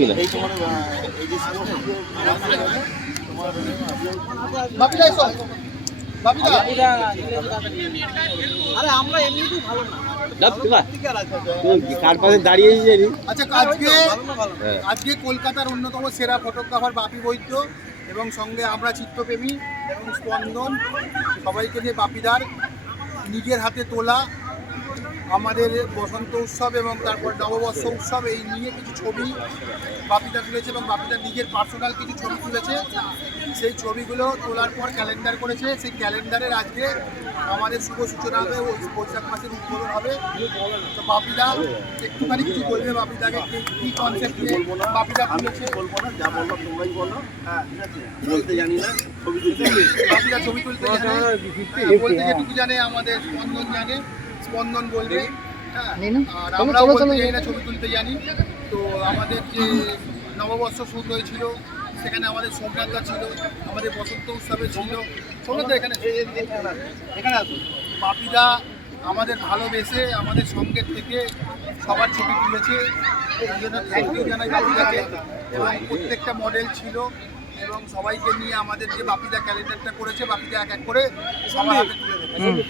কিনা? কার পাশে দাঁড়িয়ে জানি? আচ্ছা আজকে ভালো না ভালো না। হ্যাঁ। আজকে কলকাতার অন্যতম সেরা ফটোগ্রাফার বাপি বৈদ্য এবং সঙ্গে আমরা চিত্রপ্রেমী এবং স্পন্দন সবাইকে নিয়ে বাপিদার নিজের হাতে তোলা আমাদের বসন্ত উৎসব এবং তারপর নববর্ষ উৎসব এই নিয়ে কিছু ছবি বাপিদা তুলেছে এবং বাপিদা নিজের পার্সোনাল কিছু ছবি তুলেছে। সেই ছবিগুলো তোলার পর ক্যালেন্ডার করেছে। সেই ক্যালেন্ডারের আজকে আমাদের শুভ সূচনা হবে ওই বৈশাখ মাসের উদ্বোধন হবে। তো বাপিদা একটুখানি কিছু বলবে বাপিদাকে কি- কনসেপ্ট নিয়ে বাপিদা তুলেছে? বলব না যা বলব তোমরাই বলো। হ্যাঁ বলতে জানি না ছবি তুলতে বাপিদা ছবি তুলতে জানে হ্যাঁ, বলতে যেটুকু জানে আমাদের স্পন্দন জানে। স্পন্দন বলবে। হ্যাঁ আর আমরাও বলতে জানি না ছবি তুলতে জানি। তো আমাদের যে নববর্ষ শুরু হয়েছিল সেখানে আমাদের সোমনাথদা ছিল আমাদের বসন্ত উৎসবে ছিল। সোমনাথদা এখানে। এখানে আসুন বাপিদা আমাদের ভালোবেসে আমাদের সঙ্গে থেকে সবার ছবি তুলেছে। এই জন্য থ্যাংক ইউ জানাই বাপিদাকে। এবং প্রত্যেকটা মডেল ছিল। এবং সবাইকে নিয়ে আমাদের যে বাপিদা ক্যালেন্ডারটা করেছে বাপিদা এক এক করে সবার হাতে তুলে দেবে।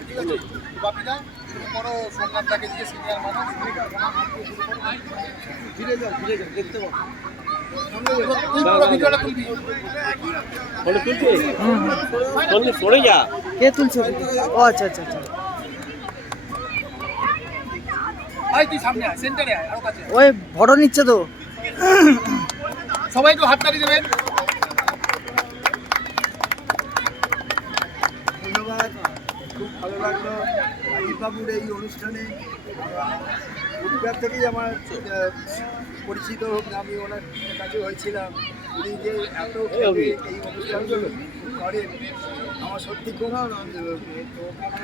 ঠিক আছে? বাপিদা শুরু করো সোমনাথদাকে দিয়ে সিনিয়র মানুষ ধীরে যাও ধীরে যাও দেখতে পাবো তুই পুরো ভিডিওটা তুলবি। ফোনে তুলছে? ফোনে সরে যা। কে তুলছে? ও আচ্ছা আচ্ছা আচ্ছা। ভাই তুই সামনে আয় সেন্টারে আয় আরও কাছে আয়। ওই ফটো নিচ্ছে তো। সবাই একটু হাততালি দেবেন। বাবুর এই অনুষ্ঠানে ছোটবেলা থেকেই আমার পরিচিত আমি ওনার কাছে হয়েছিলাম। উনি যে এত এই অনুষ্ঠানগুলো করেন, আমার সত্যি খুব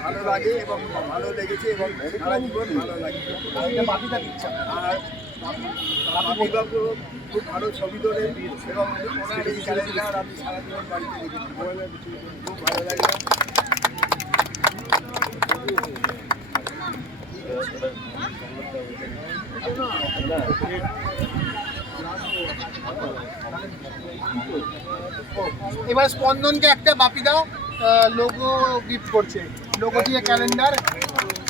ভালো লাগে এবং ভালো লেগেছে এবং সারা জীবন ভালো লাগে। আর বাবু খুব ভালো ছবি তোলেন এবং ওনার এই ক্যালেন্ডার আমি সারা জীবন বাড়িতে রেখেছি খুব ভালো লাগল এবার স্পন্দনকে একটা বাপি দাও লোগো গিফট করছে। লোগো দিয়ে ক্যালেন্ডার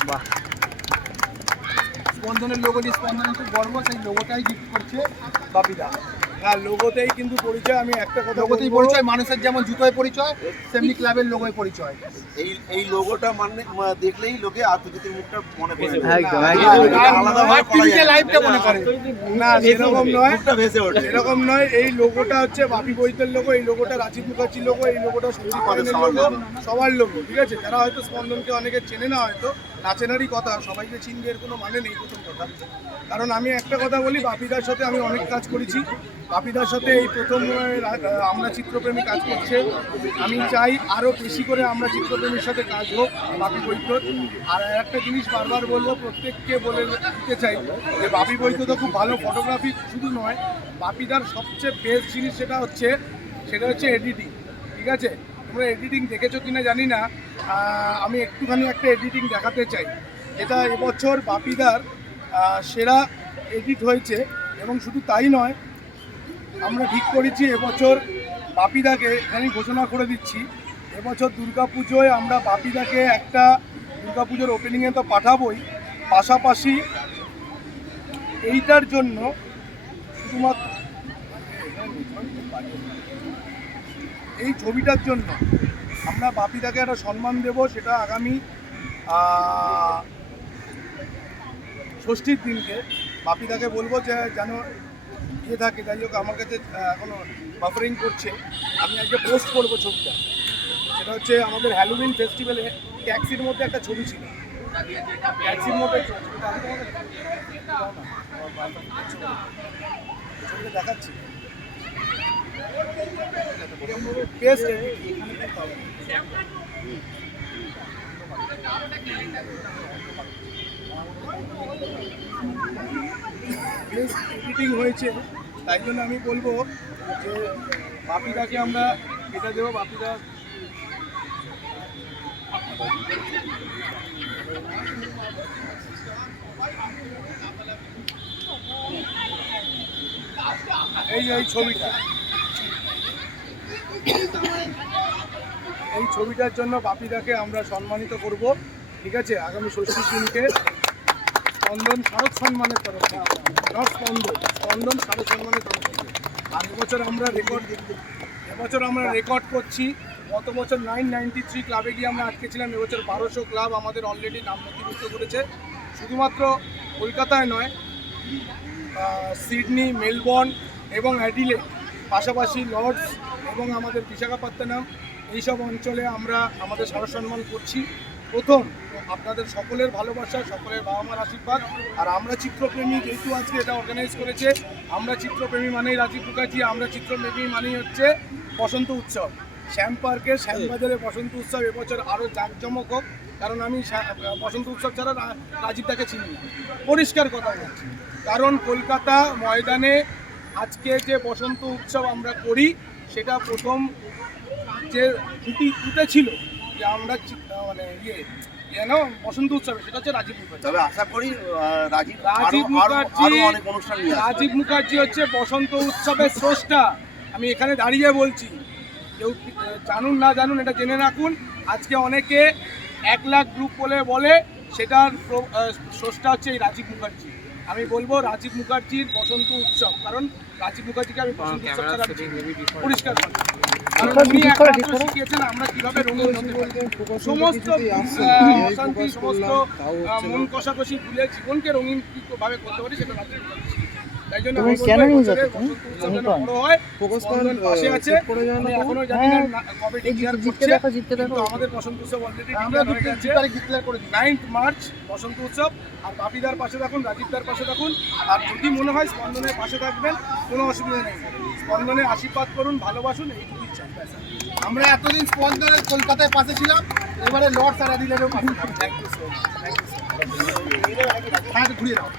বাহ। স্পন্দনের লোগো দিয়ে স্পন্দনের খুব গর্ব, সেই লোগোটাই গিফট করছে বাপিদা। না লোগোতেই কিন্তু পরিচয় আমি একটা কথা লোগোতেই পরিচয় মানুষের যেমন জুতোয় পরিচয় তেমনি ক্লাবের লোগোয় পরিচয়। এই এই লোগোটা মানে দেখলেই লোকে আত্মজ্যোতির মুখটা মনে পড়ে একদম আর- আলাদা। লাইভটা মনে করে। না সেরকম নয়। ভেসে ওঠে। এরকম নয় এই লোগোটা হচ্ছে বাপি বৈদ্যের লোগো এই লোগোটা রাজীব মুখার্জির লোগো এই লোগোটা লোগো সবার লোগো ঠিক আছে? যারা হয়তো স্পন্দনকে অনেকে চেনে না হয়তো না চেনারই কথা, সবাইকে চিনবে এর কোনো মানে নেই প্রথম কথা। কারণ আমি একটা কথা বলি, বাপিদার সাথে আমি অনেক কাজ করেছি। বাপিদার সাথে এই প্রথম আমরা চিত্রপ্রেমী কাজ করছে। আমি চাই আরও বেশি করে আমরা চিত্রপ্রেমীর সাথে কাজ হোক, বাপি বৈদ্য। আর একটা জিনিস বারবার বলব, প্রত্যেককে বলে দিতে চাই যে বাপি বৈদ্য তো খুব ভালো ফটোগ্রাফি শুধু নয়, বাপিদার সবচেয়ে বেস্ট জিনিস সেটা হচ্ছে সেটা হচ্ছে এডিটিং ঠিক আছে? তোমরা এডিটিং দেখেছ কিনা জানি না আমি একটুখানি একটা এডিটিং দেখাতে চাই। এটা এবছর বাপিদার সেরা এডিট হয়েছে এবং শুধু তাই নয়, আমরা ঠিক করেছি এবছর বাপিদাকে এখানে ঘোষণা করে দিচ্ছি, এবছর দুর্গাপুজোয় আমরা বাপিদাকে একটা দুর্গাপুজোর ওপেনিংয়ে তো পাঠাবোই। পাশাপাশি এইটার জন্য শুধুমাত্র এই ছবিটার জন্য আমরা বাপিদাকে একটা সম্মান দেব, সেটা আগামী ষষ্ঠীর দিনকে বাপিদাকে বলব যে যেন ইয়ে থাকে। যাই হোক, আমার কাছে এখনও বাফারিং করছে। আমি আজকে পোস্ট করব ছবিটা। সেটা হচ্ছে আমাদের হ্যালোউইন ফেস্টিভ্যালে ট্যাক্সির মধ্যে একটা ছবি ছিল। ট্যাক্সির মধ্যে। ছবিটা দেখাচ্ছি। এডিটিং হয়েছে। তাই জন্য আমি বলব যে বাপিদাকে আমরা এটা দেবো বাপিদা এই এই ছবিটা। এই ছবিটার জন্য বাপিদাকে আমরা সম্মানিত করব। ঠিক আছে? আগামী ষষ্ঠীর দিনকে স্পন্দন শারদ সম্মানের তরফ নট স্পন্দন স্পন্দন শারদ সম্মানের তরফ আর এবছর আমরা রেকর্ড এবছর আমরা রেকর্ড করছি। গত বছর নাইন নাইনটি থ্রি ক্লাবে গিয়ে আমরা আটকে ছিলাম। এবছর বারোশো ক্লাব আমাদের অলরেডি নাম নথিভুক্ত করেছে। শুধুমাত্র কলকাতায় নয় সিডনি, মেলবোর্ন এবং অ্যাডিলে, পাশাপাশি লর্ডস এবং আমাদের বিশাখাপত্তনম এইসব অঞ্চলে আমরা আমাদের সারা সম্মান করছি। প্রথম, আপনাদের সকলের ভালোবাসা, সকলের বাবা মার আশীর্বাদ। আর আমরা চিত্রপ্রেমী, যেহেতু আজকে এটা অর্গানাইজ করেছে, আমরা চিত্রপ্রেমী মানেই রাজীব মুখার্জি, আমরা চিত্রপ্রেমী মানেই হচ্ছে বসন্ত উৎসব। শ্যাম পার্কে শ্যামবাজারে বসন্ত উৎসব এবছর আরও জাঁকজমক হোক, কারণ আমি বসন্ত উৎসব ছাড়া রাজীবদাকে চিনি পরিষ্কার কথা বলছি, কারণ কলকাতা ময়দানে আজকে যে বসন্ত উৎসব আমরা করি সেটা প্রথম যে ফুটি ফুটেছিল যে আমরা মানে ইয়ে ইয়ে না বসন্ত উৎসবে সেটা হচ্ছে রাজীব মুখার্জি। তবে আশা করি রাজীব রাজীব মুখার্জি রাজীব মুখার্জি হচ্ছে বসন্ত উৎসবের স্রষ্টা। আমি এখানে দাঁড়িয়ে বলছি কেউ জানুন না জানুন এটা জেনে রাখুন। আজকে অনেকে এক লাখ গ্রুপ বলে বলে সেটার স্রষ্টা হচ্ছে এই রাজীব মুখার্জি। আমি বলব রাজীব মুখার্জির বসন্ত উৎসব কারণ রাজীব মুখার্জিকে আমি। পরিষ্কার আমরা কীভাবে রঙিন হতে পারি। সমস্ত অশান্তি সমস্ত মন কষাকষি ভুলে জীবনকে রঙিন কি ভাবে করতে পারি সেটা রাজ্যের তুমি কেন নিয়ে যাচ্ছ তুমি? হয়, ফোকাস পাশে আছে এখনও জানি না না- কবে ডিক্লেয়ার জিততে দেখো জিততে দেখো। আমাদের বসন্ত উৎসব অলরেডি আমরা হয়ে গেছে। তারিখ ডিক্লেয়ার করে দিই নাইন্থ মার্চ বসন্ত উৎসব আর বাপিদার পাশে থাকুন রাজীবদার পাশে থাকুন আর যদি মনে হয় স্পন্দনের পাশে থাকবেন কোনো অসুবিধা নেই। স্পন্দনে আশীর্বাদ করুন ভালোবাসুন এইটুকুই চাই। আমরা এতদিন স্পন্দনের কলকাতায় পাশে ছিলাম এবারে লর্ডস আর অ্যাডিলেডেও পাশে থাকব। হ্যাঁ একটু ঘুরিয়ে দাও।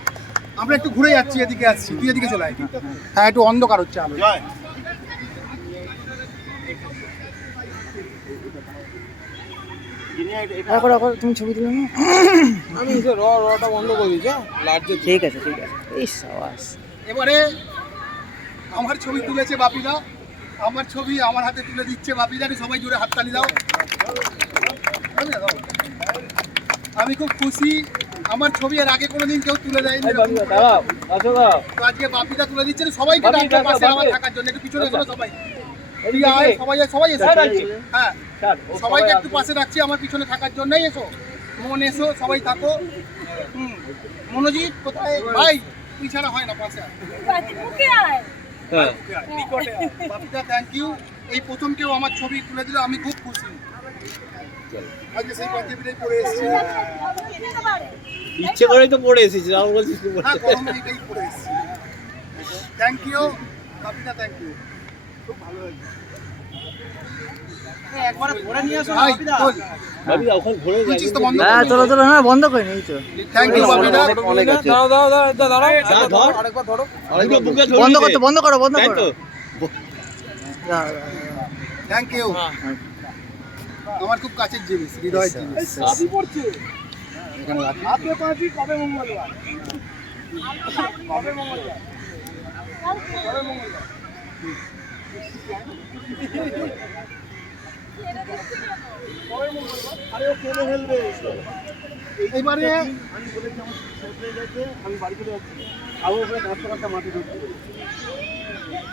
আমরা একটু ঘুরে যাচ্ছি এদিকে আসছি। তুই এদিকে চলে আয়। হ্যাঁ একটু অন্ধকার হচ্ছে আলো। রাখো তুমি ছবি তুলে আমি র রটা বন্ধ করে দিয়েছি লার্জে ঠিক আছে ঠিক আছে। এই সাবাস। এবারে আমার ছবি তুলেছে বাপিদা। আমার ছবি আমার হাতে তুলে দিচ্ছে বাপিদা। আমি সবাই জুড়ে হাততালি দাও দাও। আমি খুব খুশি আমার ছবি আর আগে কোনোদিন কেউ তুলে দেয়নি। তো আজকে বাপিদা তুলে দিচ্ছেন সবাইকে ডাকবে পাশে আমার থাকার জন্য একটু পিছনে এসো সবাই। এদিকে আয়, সবাই আয়, সবাই এসো। হ্যাঁ। সবাইকে একটু পাশে রাখছি আমার পিছনে থাকার জন্যই এসো। মন এসো সবাই থাকো। হুম। মনোজিৎ কোথায়? ভাই তুই ছাড়া হয় না পাশে থ্যাংক ইউ এই প্রথম কেউ আমার ছবি তুলে দিল আমি খুব খুশি। আজকে সেই পাঞ্জাবিটাই পরে এসেছি। ইচ্ছে করেই তো পড়ে এসেছি আমার বলছিস কি হ্যাঁ গরমে এটাই পরে এসেছি। থ্যাংক ইউ বাপিদা থ্যাংক ইউ খুব ভালো লাগছে। বন্ধ হ্যাঁ চলো চলো বন্ধ তো বুকে বন্ধ করতে বন্ধ করো বন্ধ করো। থ্যাংক ইউ আমার খুব কাছের জিনিস হৃদয় জিনিস। সাদি পড়ছে। হাতে পাঁচি কবে মঙ্গলবার? কবে মঙ্গলবার? কবে মঙ্গলবার? কবে মঙ্গলবার? আরে ও কেঁদে ফেলবে। এবারে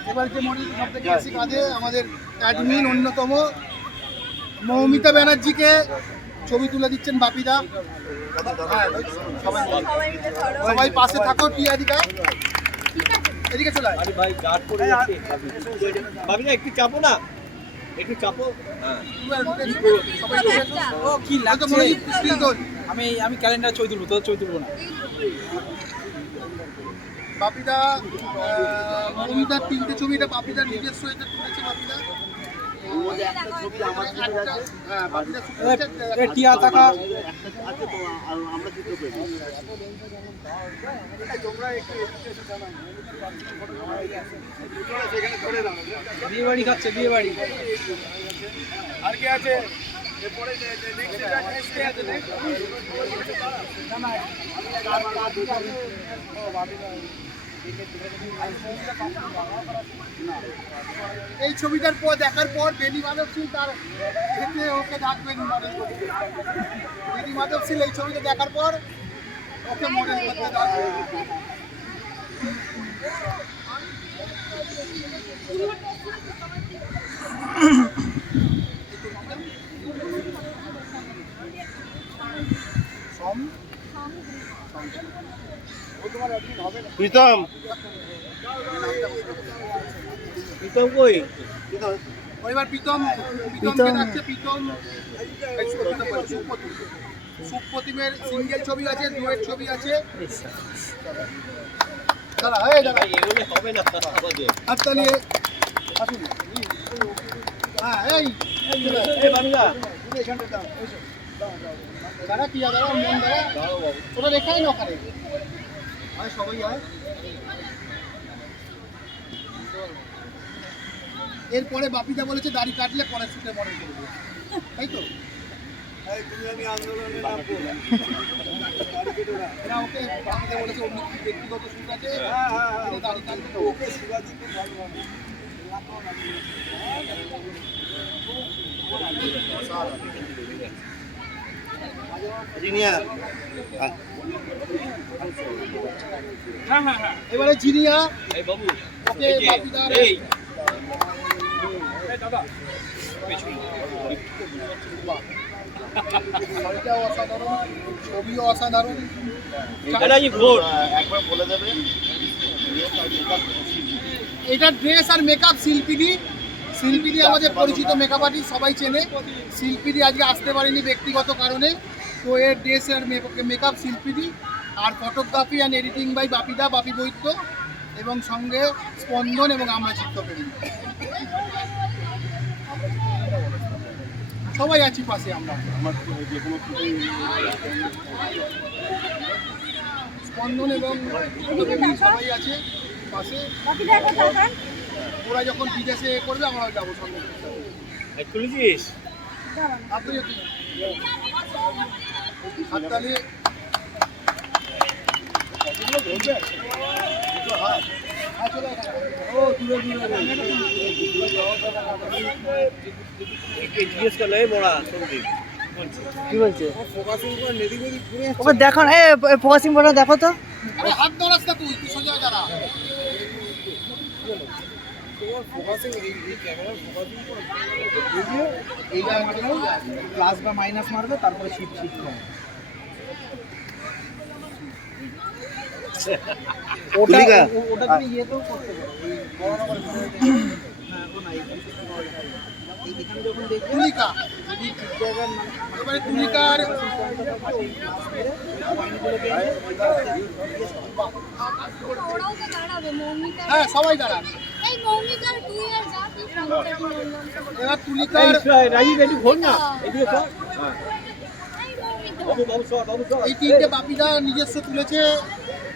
এবার যে মডেল সব থেকে বেশি কাঁধে আমাদের অ্যাডমিন অন্যতম মৌমিতা ব্যানার্জিকে ছবি তুলে দিচ্ছেন বাপিদা। সবাই পাশে থাকো টি এদিকে এদিকে চলে আরে ভাই গার্ড যাচ্ছে ভাবি একটু চাপো না একটু চাপো হ্যাঁ সবাই ও কি লাগছে আমি আমি ক্যালেন্ডার ছবি তুলবো তোর ছবি তুলবো না। বাপিদা মৌমিতার তিনটে ছবি এটা বাপিদার নিজস্ব এটা তুলেছে বাপিদা বাপিদা। টিয়া টাকা বিয়ে বাড়ি খাচ্ছে বিয়ে বাড়ি আর কে আছে এই ছবিটার পর, দেখার পর বেনি মাধব সিং তার এতে ওকে মডেল বেনি মাধব সিং এই ছবিটা দেখার পর ওকে মডেল করতে ডাকবেন প্রীতম। প্রীতম কই? এবার প্রীতম প্রীতমকে ডাকছে প্রীতম। সুপ্রতিমের সিঙ্গেল ছবি আছে ডুয়েট ছবি আছে। দাঁড়া এই দাঁড়া। এগুলো হবে না হাতটা নিয়ে আসুন। হ্যাঁ এই এই বাংলা এখানটা দাঁড়া, দাঁড়া, দাঁড়া। দাঁড়া কি দাঁড়া মন দাঁড়া। ওটা রেখাই না ওখানে। আয় সবাই আয়। এরপরে বাপিদা বলেছে দাড়ি কাটলে পরে শুটে মডেল করবে। তাই তো? ব্যক্তিগত দাড়ি কাটলে তো ওকে এবারে জিনিয়া। এই বাবু ওকে এই। বাপিদার অসাধারণ ছবিও অসাধারণ। এটা ড্রেস আর মেকআপ শিল্পীদি শিল্পীদি আমাদের পরিচিত মেকআপ আর্টিস্ট সবাই চেনে। শিল্পীদি আজকে আসতে পারেনি ব্যক্তিগত কারণে। এর ড্রেস আর মেকআপ শিল্পীদি আর ফটোগ্রাফি অ্যান্ড এডিটিং বাই বাপিদা বাপি বৈদ্য এবং সঙ্গে স্পন্দন এবং আমরা চিত্রপ্রেমী সবাই আছি পাশে আমরা। স্পন্দন এবং সবাই আছে পাশে। ওরা যখন বিদেশে এ করবে আমরা যাব সঙ্গে। তুলেছিস কি হাততালি কি বলছে? ওকে দেখো না এ ফোকাসিং ফটো দেখো তো। হাত ধরাস না তুই তুই সোজা দাঁড়া। তোমার ফোকাসিং এই এই ক্যামেরার ফোকাসিং করে এইবার মারবে প্লাস বা মাইনাস মারবে তারপরে শিফট শিফট হবে ওটা ওটা তুমি ইয়েতেও করতে পারো। এই বড় বড় হ্যাঁ ও না এই যখন দেখবে তুলিকা। যদি ঠিক জায়গার মানে এবারে হ্যাঁ সবাই দাঁড়া এবার তুলিকার রাজীব একটু ঘোর না। এদিকে সর এই তিনটে বাপিদা নিজস্ব তুলেছে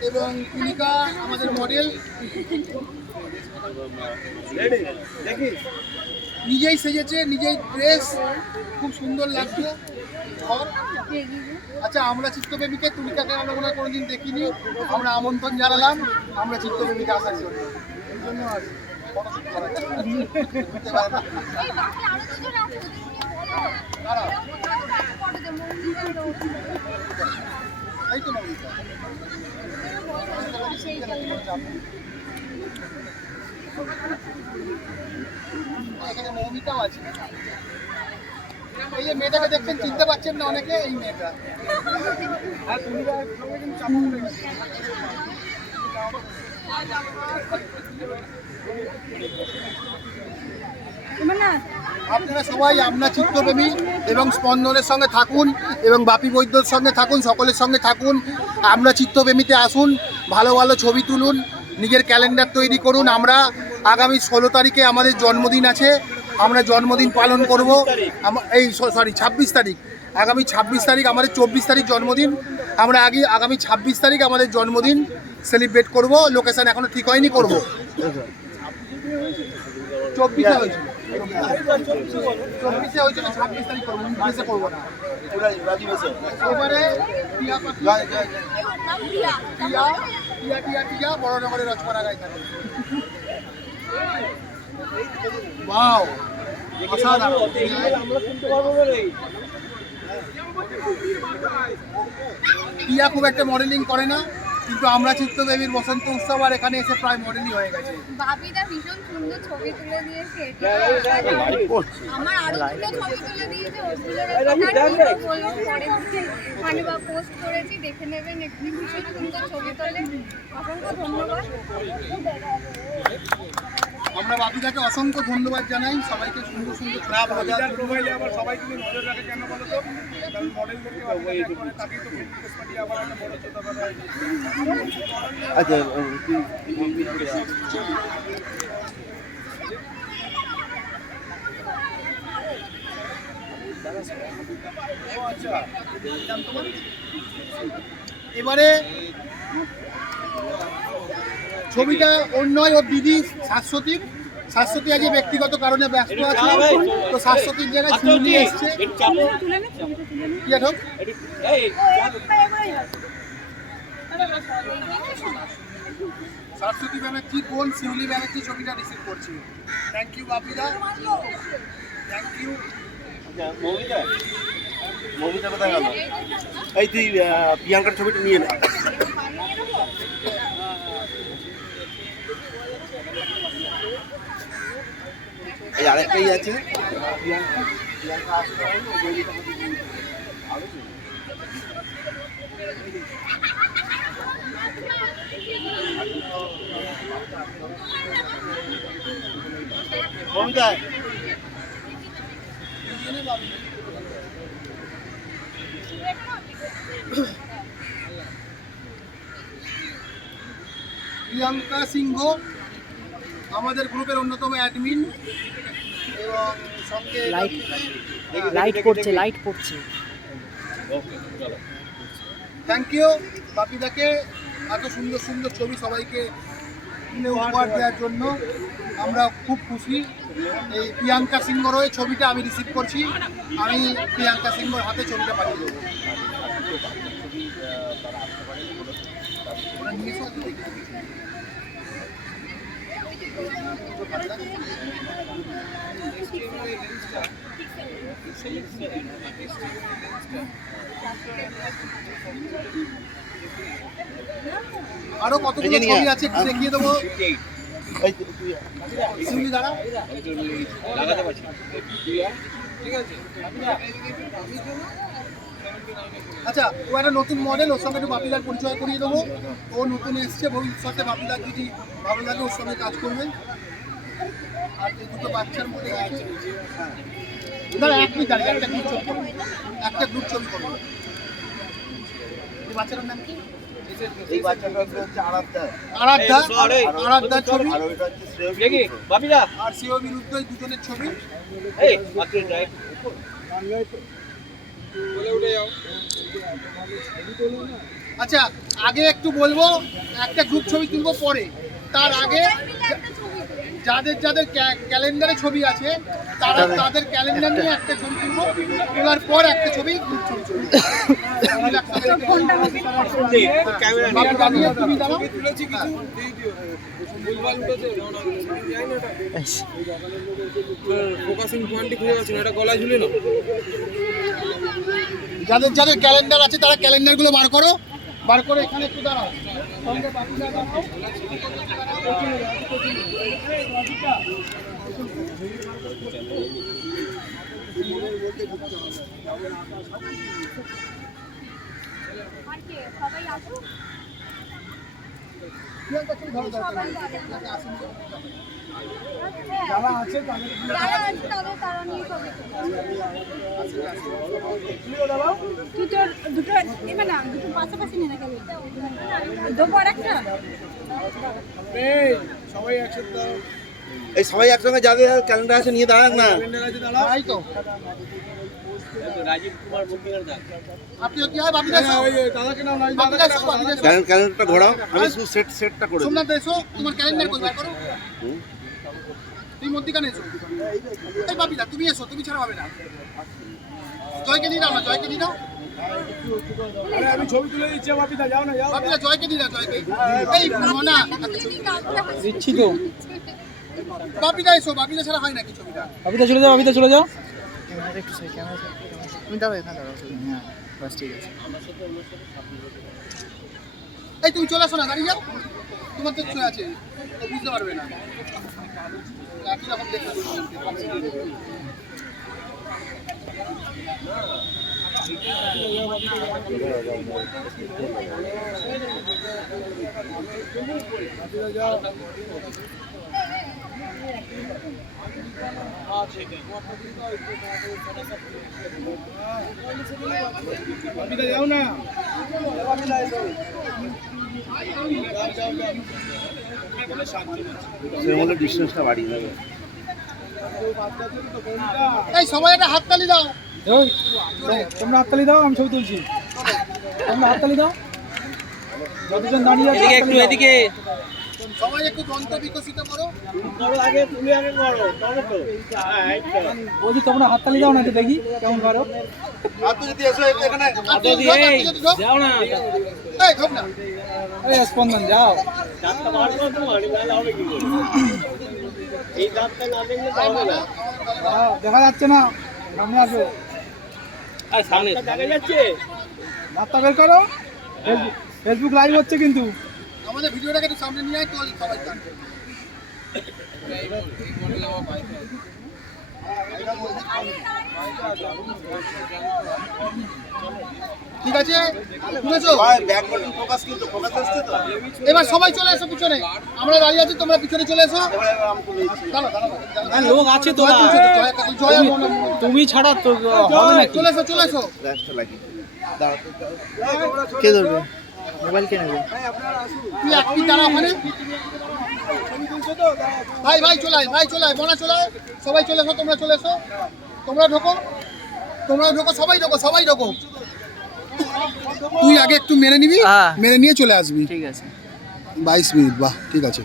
এবং তুলিকা আমাদের মডেল নিজেই সেজেছে নিজেই ড্রেস খুব সুন্দর লাগছে। আচ্ছা আমরা চিত্তপ্রেমীকে তুলিকাকে আমরা মনে হয় কোনোদিন দেখিনি। আমরা আমন্ত্রণ জানালাম আমরা চিত্তপ্রেমীকে আসার জন্য এই জন্য আর আরও এখানে আছে। এই যে মেয়েটাকে দেখছেন চিনতে পারছেন না অনেকে এই মেয়েটা আপনারা সবাই আপনার চিত্রপ্রেমী এবং স্পন্দনের সঙ্গে থাকুন এবং বাপি বৈদ্যর সঙ্গে থাকুন, সকলের সঙ্গে থাকুন। আমরা চিত্রপ্রেমীতে আসুন, ভালো ভালো ছবি তুলুন, নিজের ক্যালেন্ডার তৈরি করুন। আমরা আগামী ষোলো তারিখে আমাদের জন্মদিন আছে, আমরা জন্মদিন পালন করব। এই সরি ছাব্বিশ তারিখ। আগামী ছাব্বিশ তারিখ আমাদের চব্বিশ তারিখ জন্মদিন। আমরা আগে আগামী ছাব্বিশ তারিখ আমাদের জন্মদিন সেলিব্রেট করব। লোকেশন এখনও ঠিক হয়নি, করব। চব্বিশে হয়েছিল। চব্বিশে হয়েছিল ছাব্বিশ তারিখ করব উনত্রিশে করব না। এবারে টিয়া পাখি নাম প্রিয়া টিয়া টিয়া টিয়া টিয়া বড়নগরের রচপাড়া গায়ে থাকে। ওয়াও অসাধারণ। আমরা শুনতে পারব না রে টিয়া খুব একটা মডেলিং করে না। কিন্তু আমরা চিত্তদেবীর বসন্ত উৎসব আর এখানে এসে প্রায় মডেলই হয়ে গেছে। বাবিদা ভীষণ সুন্দর ছবি তুলে দিয়েছে আমার আরও দুটো ছবি তুলে দিয়েছে ওগুলোর বলব পরে মানে বা পোস্ট করেছি দেখে নেবেন একটু ভীষণ সুন্দর ছবি তোলে। অসংখ্য ধন্যবাদ। আমরা বাপিদাকে অসংখ্য ধন্যবাদ জানাই। সবাইকে সুন্দর সুন্দর তুলে দেওয়ার জন্য। আবার সবাই কিন্তু নজর রাখে কেন বলো তো? কারণ মডেলদেরকে বাপিদা tag করে তাকেই তো পার্টি আবার একটা বড় কথা আচ্ছা। এবারে ছবিটা নয় ওর দিদি শাশ্বতীর শাশ্বতী আজকে ব্যক্তিগত কারণে ব্যস্ত আছে। তো শাশ্বতীর জায়গায় এসছে। এখন একটু এই শাশ্বতী ব্যানার্জি কোন শিউলি ব্যানার্জি ছবিটা রিসিভ করছি? থ্যাংক ইউ বাপিদা। থ্যাংক ইউ আচ্ছা মৌমিতা? মৌমিতা কোথায় গেল? এই তুই প্রিয়াঙ্কার ছবিটা নিয়ে নে। এই আরেকটাই আছে? মৌমিতা প্রিয়াঙ্কা সিংহ আমাদের গ্রুপের অন্যতম অ্যাডমিন এবং সঙ্গে লাইট লাইট পড়ছে লাইট পড়ছে। থ্যাংক ইউ বাপিদাকে। এত সুন্দর সুন্দর ছবি সবাইকে তুলে উপহার দেওয়ার জন্য। আমরা খুব খুশি। এই প্রিয়াঙ্কা সিংহর হয়ে ছবিটা আমি রিসিভ করছি। আমি প্রিয়াঙ্কা সিংহর হাতে ছবিটা পাঠিয়ে দেবো। ওরা নিয়ে এসো, আমি দেখে দিচ্ছি। আরও কতগুলো ছবি আছে একটু দেখিয়ে দেবো। লাগাতে পারছি। আচ্ছা ও একটা নতুন মডেল ওর সঙ্গে একটু বাপিদার পরিচয় করিয়ে দেবো। ও নতুন এসছে ভবিষ্যতে বাপিদার যদি ভালো লাগে ওর সঙ্গে কাজ করবে। আর এই দুটো বাচ্চার মধ্যে আছে। হ্যাঁ। দাঁড়া এক মিনিট দাঁড়িয়ে একটা গ্রুপ ছবি করব একটা গ্রুপ ছবি করব এই বাচ্চাটার নাম কি? এই বাচ্চাটা হচ্ছে আরাধ্যা। আরাধ্যা ছবি। দেখি বাপিদা। আর সিও বিরুদ্ধ দুজনের ছবি। এই আচ্ছা আগে একটু বলব একটা গ্রুপ ছবি তুলবো পরে। তার আগে যাদের যাদের ক্যালেন্ডারে ছবি আছে তারা তাদের ক্যালেন্ডার নিয়ে একটা ছবি তুলবো। তোলার পর একটা ছবি গ্রুপ ছবি ফোকাসিং পয়েন্টই খুঁজে পাচ্ছি না এটা গলায় ঝুলে না যাদের যাদের ক্যালেন্ডার আছে, তারা ক্যালেন্ডারগুলো বার করো। বার করে এখানে একটু দাঁড়াও। সঙ্গে দাঁড়াও। যারা আছে তাদের যারা আছে তাদের তারা নিয়ে দুটো দুটো এবার না দুটো পাশাপাশি নিয়ে রাখা দেবো আর একটা? সবাই একসাথে দাও। এই সবাই একসঙ্গে যাদের ক্যালেন্ডার আছে নিয়ে দাঁড়াক না। ক্যালেন্ডার আছে দাঁড়াও। তাই তো। রাজীব কুমার মুখিয়ার দা আপনি কি হয় ক্যালেন্ডারটা ঘোরাও আমি শুধু সেট সেটটা করে সোমনাথ এসো তোমার ক্যালেন্ডার কই বার করো তুমি মধ্যিখানে এসো এই বাপিদা তুমি এসো তুমি ছাড়া হবে না। জয়কে দিয়ে দাও না জয়কে দিয়ে দাও। আমি ছবি তুলে দিচ্ছি বাপিদা যাও না যাও জয়কে দিলা জয়কে। এই মনা। দিচ্ছি তো। বাপিদা এসো বাপিদা ছাড়া হয় নাকি ছবিটা? বাপিদা চলে যাও বাপিদা চলে যাও। একটু সাইড ক্যামেরা তুমি দাঁড়াও এখানে, দাঁড়াও। হ্যাঁ বাস ঠিক আছে। এই তুমি চলে আসো না দাঁড়িয়ে যাও। তোমার তো ছুঁয়ে আছে বুঝতে পারবে না। একই রকম যাও না ডিস্টেন্সটা বাড়িয়ে দেবে। এই সবাই একটা হাততালি দাও। তোমরা হাততালি দাও আমি ছবি তুলছি। তোমরা হাততালি দাও। যতজন দাঁড়িয়ে আছে একটু এদিকে। সবাই একটু যন্ত্র বিকশিত করো। বলছি তোমরা হাততালি দাও না একটু দেখি কেমন করো। আর তুই যদি এসো এখানে আর তুই ঢোক, আর তুই যদি ঢোক। যাও না। এই ঢোক না। এই স্পন্দন যাও। যাও, দেখা যাচ্ছে না। সামনে আসো। রাস্তা বের করো। ফেসবুক লাইভ হচ্ছে কিন্তু। আমাদের ভিডিওটাকে একটু সামনে নিয়ে আয় তো সবাই জানবে ঠিক আছে? বুঝেছ ব্যাক বাটন ফোকাস কিন্তু ফোকাস আসছে তো এবার সবাই চলে এসো পিছনে। আমরা দাঁড়িয়ে আছি তোমরা পিছনে চলে এসো। হ্যাঁ, লোক আছে তো। তুমি ছাড়া তো চলে এসো চলে এসো। কে ধরবে? মোবাইল কে নেবে তুই এক মিনিট দাঁড়া ওখানে। ভাই ভাই চলে আয় ভাই চলে আয় বোনা চলে আয়। সবাই চলে এসো তোমরা চলে এসো। তোমরা ঢোকো। তোমরা ঢোকো সবাই ঢোকো সবাই ঢোকো। তুই আগে একটু মেরে নিবি হ্যাঁ। মেরে নিয়ে চলে আসবি। ঠিক আছে। বাইশ মিনিট বাহ ঠিক আছে।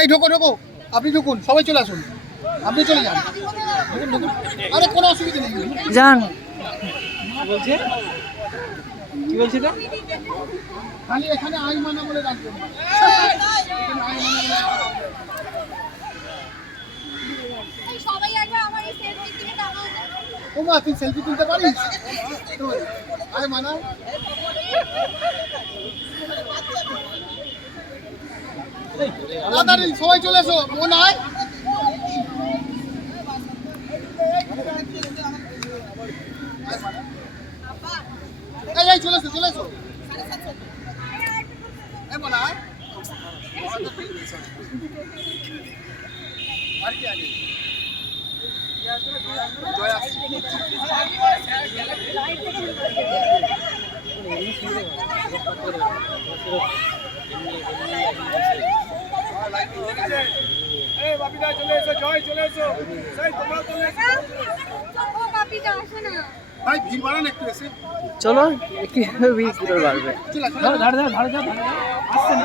এই ঢোকো ঢোকো। আপনি ঢুকুন সবাই চলে আসুন। আপনি চলে যান। আরে কোনো অসুবিধা নেই। যান। বলছে? কি বলছে এটা? খালি এখানে আই মানা বলে রাখবেন সেলফি তুই তুলতে পারিস? আয় মানা তাড়াতাড়ি সবাই চলে এসো। মন আয় এই এই, চলে এসো চলে এসো। এই আয় আর কি আগে? এই চলে এসো, জয়, চলে এসো। তোমরা চলে এসো। ভাই ভিড় বাড়ান একটু এসে। চলো কি ভিড় পুরো বাড়বে। ধারে ধারে ধারে আসছে না।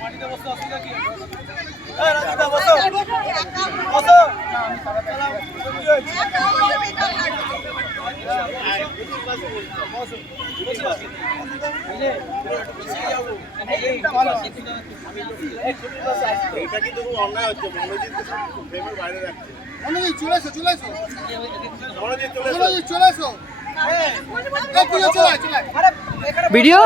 মাটিতে বসতে অসুবিধা কি এটা কিন্তু খুব অন্যায় হচ্ছে মনোজিৎ বাইরে রাখছে মনোজিৎ চলে এসো চলে এসো মনোজিৎ চলে এসো। মনোজিৎ চলে এসো ভিডিও